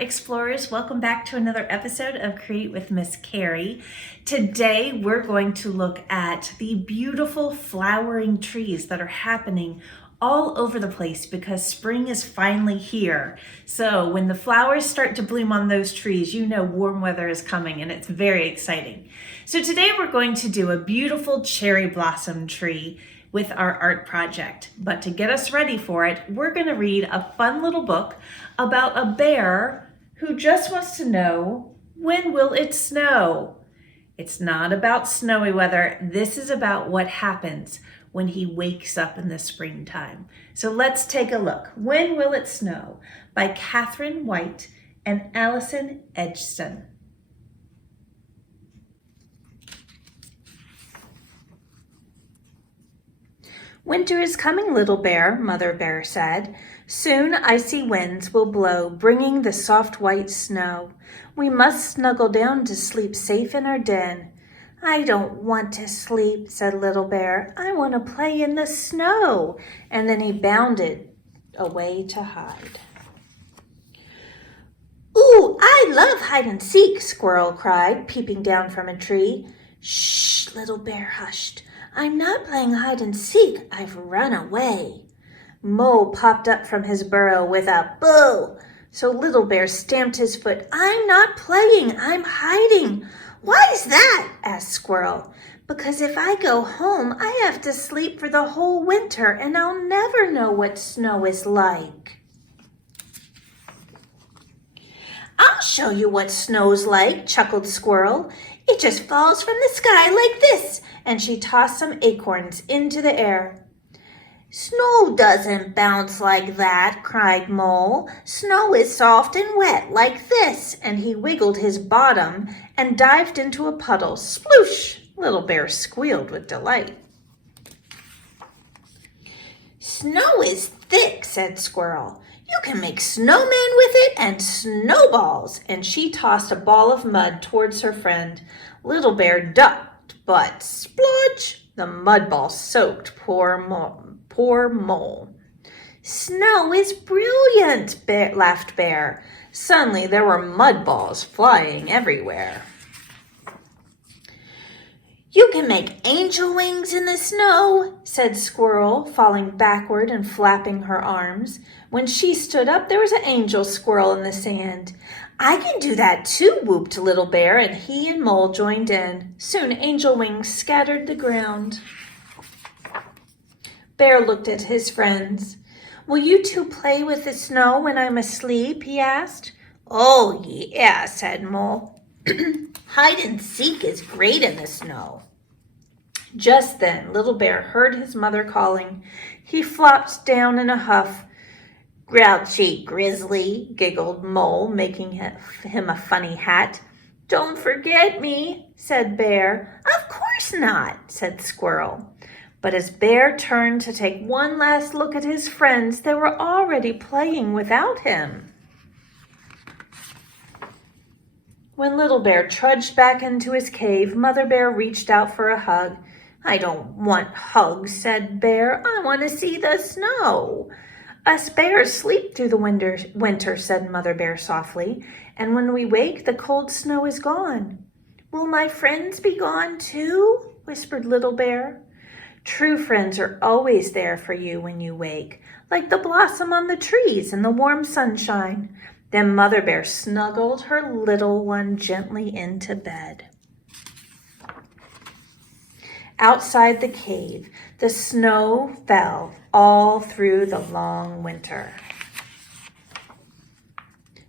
Art Explorers. Welcome back to another episode of Create with Miss Carrie. Today we're going to look at the beautiful flowering trees that are happening all over the place because spring is finally here. So when the flowers start to bloom on those trees, you know warm weather is coming and it's very exciting. So today we're going to do a beautiful cherry blossom tree with our art project. But to get us ready for it, we're going to read a fun little book about a bear who just wants to know, when will it snow? It's not about snowy weather. This is about what happens when he wakes up in the springtime. So let's take a look. When Will It Snow by Kathryn White and Alison Edgson. Winter is coming, little bear, Mother Bear said. Soon icy winds will blow, bringing the soft white snow. We must snuggle down to sleep safe in our den. I don't want to sleep, said Little Bear. I want to play in the snow. And then he bounded away to hide. Ooh, I love hide and seek, Squirrel cried, peeping down from a tree. Shh, Little Bear hushed. I'm not playing hide and seek. I've run away. Mole popped up from his burrow with a boo. So Little Bear stamped his foot. I'm not playing. I'm hiding. Why's that? Asked Squirrel. Because if I go home, I have to sleep for the whole winter and I'll never know what snow is like. I'll show you what snow's like, chuckled Squirrel. It just falls from the sky like this. And she tossed some acorns into the air. Snow doesn't bounce like that, cried Mole. Snow is soft and wet like this. And he wiggled his bottom and dived into a puddle. Sploosh! Little Bear squealed with delight. Snow is thick, said Squirrel. You can make snowmen with it and snowballs. And she tossed a ball of mud towards her friend. Little Bear ducked, but splodge! The mud ball soaked poor Mole. Snow is brilliant, laughed Bear. Suddenly there were mud balls flying everywhere. You can make angel wings in the snow, said Squirrel, falling backward and flapping her arms. When she stood up, there was an angel squirrel in the sand. I can do that too, whooped Little Bear, and he and Mole joined in. Soon angel wings scattered the ground. Bear looked at his friends. Will you two play with the snow when I'm asleep? He asked. Oh, yeah, said Mole. Hide and seek is great in the snow. Just then, Little Bear heard his mother calling. He flopped down in a huff. Grouchy grizzly, giggled Mole, making him a funny hat. Don't forget me, said Bear. Of course not, said Squirrel. But as Bear turned to take one last look at his friends, they were already playing without him. When Little Bear trudged back into his cave, Mother Bear reached out for a hug. I don't want hugs, said Bear. I want to see the snow. Us bears sleep through the winter, said Mother Bear softly. And when we wake, the cold snow is gone. Will my friends be gone too? Whispered Little Bear. True friends are always there for you when you wake, like the blossom on the trees in the warm sunshine. Then Mother Bear snuggled her little one gently into bed. Outside the cave, the snow fell all through the long winter.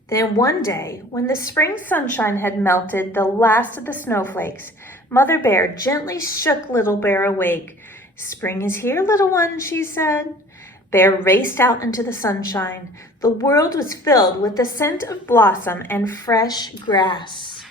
Then one day, when the spring sunshine had melted the last of the snowflakes, Mother Bear gently shook Little Bear awake. Spring is here, little one, she said. Bear raced out into the sunshine. The world was filled with the scent of blossom and fresh grass.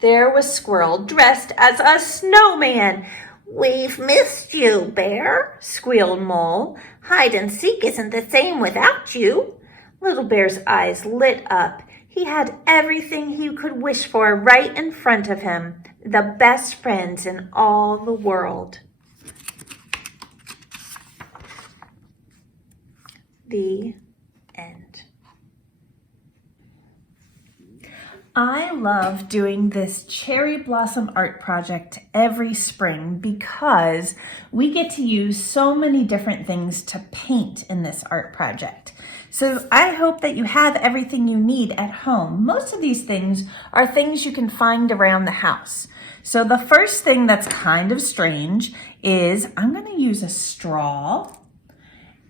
There was Squirrel dressed as a snowman. We've missed you, Bear, squealed Mole. Hide and seek isn't the same without you. Little Bear's eyes lit up. He had everything he could wish for right in front of him. The best friends in all the world. The end. I love doing this cherry blossom art project every spring because we get to use so many different things to paint in this art project. So I hope that you have everything you need at home. Most of these things are things you can find around the house. So the first thing that's kind of strange is I'm going to use a straw.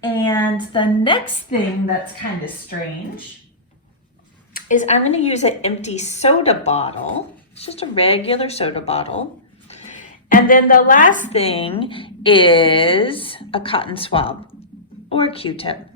And the next thing that's kind of strange is I'm going to use an empty soda bottle. It's just a regular soda bottle. And then the last thing is a cotton swab or a Q-tip.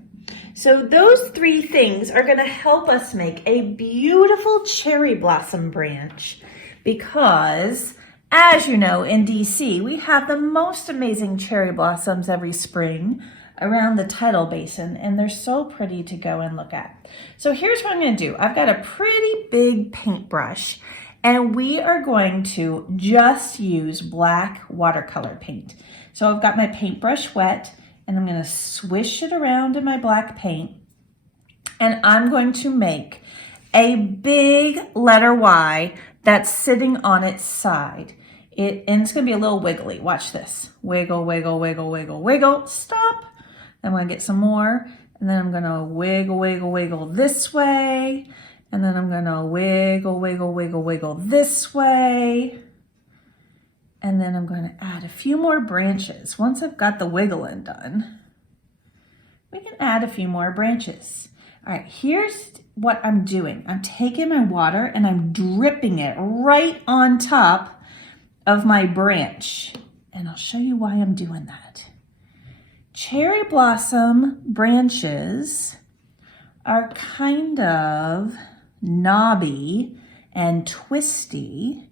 So those three things are going to help us make a beautiful cherry blossom branch because, as you know, in DC, we have the most amazing cherry blossoms every spring around the tidal basin, and they're so pretty to go and look at. So here's what I'm going to do. I've got a pretty big paintbrush, and we are going to just use black watercolor paint. So I've got my paintbrush wet, and I'm going to swish it around in my black paint, and I'm going to make a big letter Y that's sitting on its side. And it's going to be a little wiggly. Watch this. Wiggle, wiggle, wiggle, wiggle, wiggle. Stop. I'm going to get some more, and then I'm going to wiggle, wiggle, wiggle this way, and then I'm going to wiggle, wiggle, wiggle, wiggle this way, and then I'm going to add a few more branches. Once I've got the wiggling done, we can add a few more branches. All right, here's what I'm doing. I'm taking my water and I'm dripping it right on top of my branch, and I'll show you why I'm doing that. Cherry blossom branches are kind of knobby and twisty,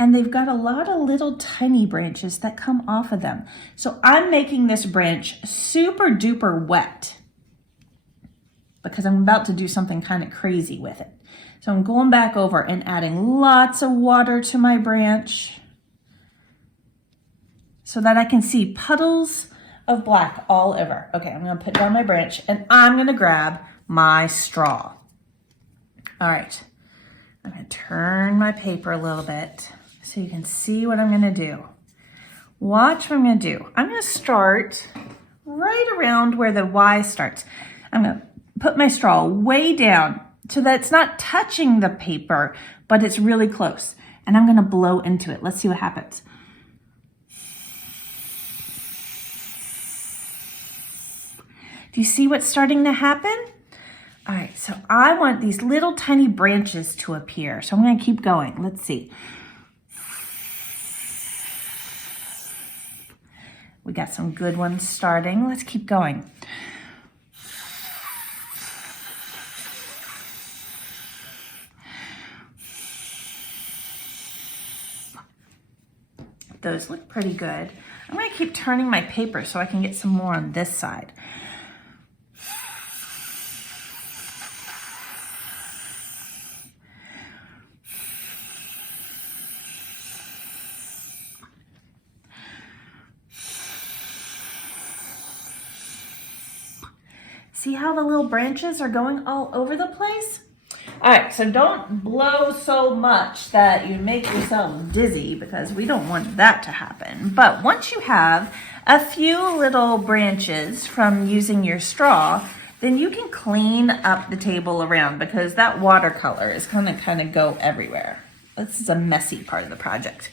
and they've got a lot of little tiny branches that come off of them. So I'm making this branch super duper wet because I'm about to do something kind of crazy with it. So I'm going back over and adding lots of water to my branch so that I can see puddles of black all over. Okay, I'm going to put down my branch and I'm going to grab my straw. All right, I'm going to turn my paper a little bit so you can see what I'm going to do. Watch what I'm going to do. I'm going to start right around where the Y starts. I'm going to put my straw way down so that it's not touching the paper, but it's really close. And I'm going to blow into it. Let's see what happens. Do you see what's starting to happen? All right, so I want these little tiny branches to appear. So I'm going to keep going. Let's see. We got some good ones starting. Let's keep going. Those look pretty good. I'm going to keep turning my paper so I can get some more on this side. See how the little branches are going all over the place? All right, so don't blow so much that you make yourself dizzy because we don't want that to happen. But once you have a few little branches from using your straw, then you can clean up the table around because that watercolor is gonna kind of go everywhere. This is a messy part of the project.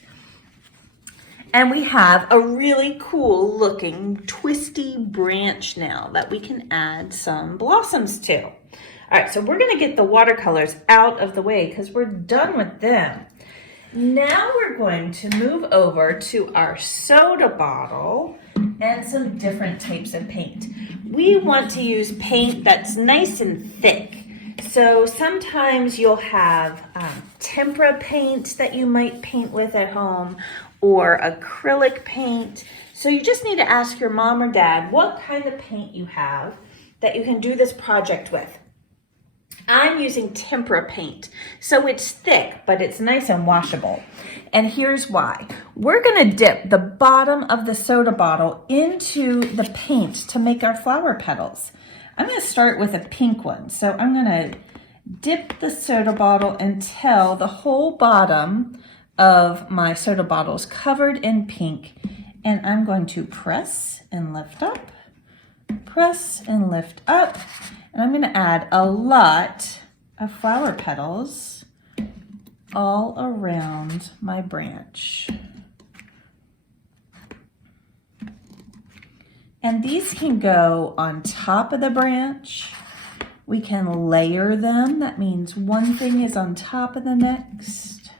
And we have a really cool looking twisty branch now that we can add some blossoms to. All right, so we're gonna get the watercolors out of the way because we're done with them. Now we're going to move over to our soda bottle and some different types of paint. We want to use paint that's nice and thick. So sometimes you'll have tempera paint that you might paint with at home, or acrylic paint. So you just need to ask your mom or dad what kind of paint you have that you can do this project with. I'm using tempera paint, so it's thick, but it's nice and washable. And here's why. We're gonna dip the bottom of the soda bottle into the paint to make our flower petals. I'm gonna start with a pink one. So I'm gonna dip the soda bottle until the whole bottom of my soda bottle is covered in pink. And I'm going to press and lift up, press and lift up. And I'm going to add a lot of flower petals all around my branch. And these can go on top of the branch. We can layer them. That means one thing is on top of the next.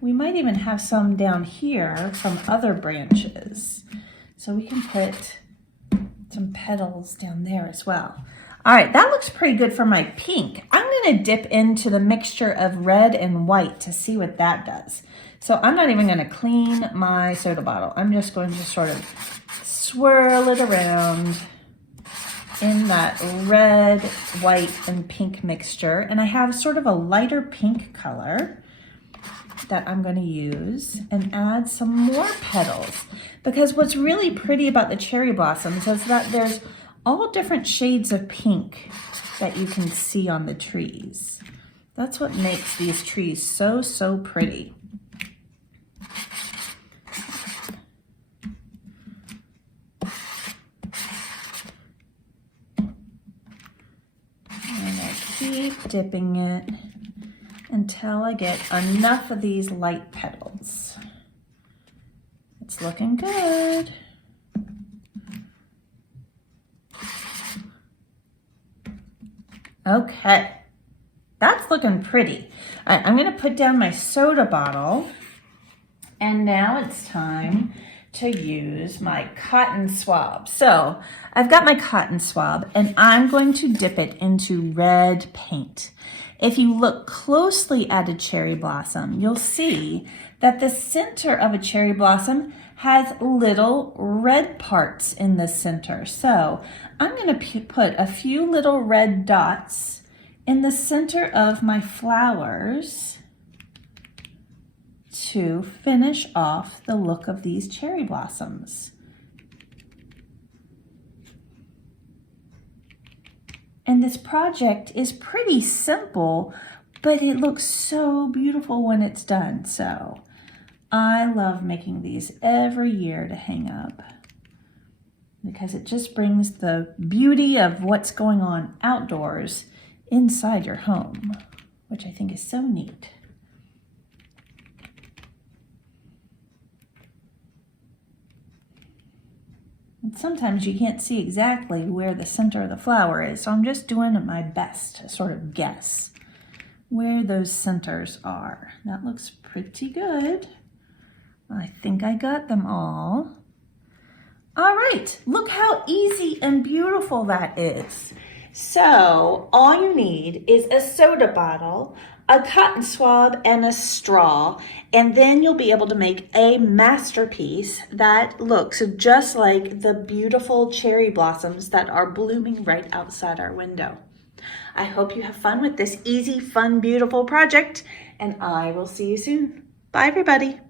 We might even have some down here from other branches. So we can put some petals down there as well. All right, that looks pretty good for my pink. I'm gonna dip into the mixture of red and white to see what that does. So I'm not even gonna clean my soda bottle. I'm just going to sort of swirl it around in that red, white, and pink mixture. And I have sort of a lighter pink color that I'm going to use and add some more petals. Because what's really pretty about the cherry blossoms is that there's all different shades of pink that you can see on the trees. That's what makes these trees so, so pretty. Keep dipping it until I get enough of these light petals. It's looking good. Okay, that's looking pretty. All right, I'm gonna put down my soda bottle, and now it's time to use my cotton swab. So I've got my cotton swab and I'm going to dip it into red paint. If you look closely at a cherry blossom, you'll see that the center of a cherry blossom has little red parts in the center. So I'm going to put a few little red dots in the center of my flowers to finish off the look of these cherry blossoms. And this project is pretty simple, but it looks so beautiful when it's done. So I love making these every year to hang up because it just brings the beauty of what's going on outdoors inside your home, which I think is so neat. And sometimes you can't see exactly where the center of the flower is, so I'm just doing my best to sort of guess where those centers are. That looks pretty good. I think I got them all. All right, look how easy and beautiful that is. So all you need is a soda bottle, a cotton swab, and a straw, and then you'll be able to make a masterpiece that looks just like the beautiful cherry blossoms that are blooming right outside our window. I hope you have fun with this easy, fun, beautiful project, and I will see you soon. Bye, everybody.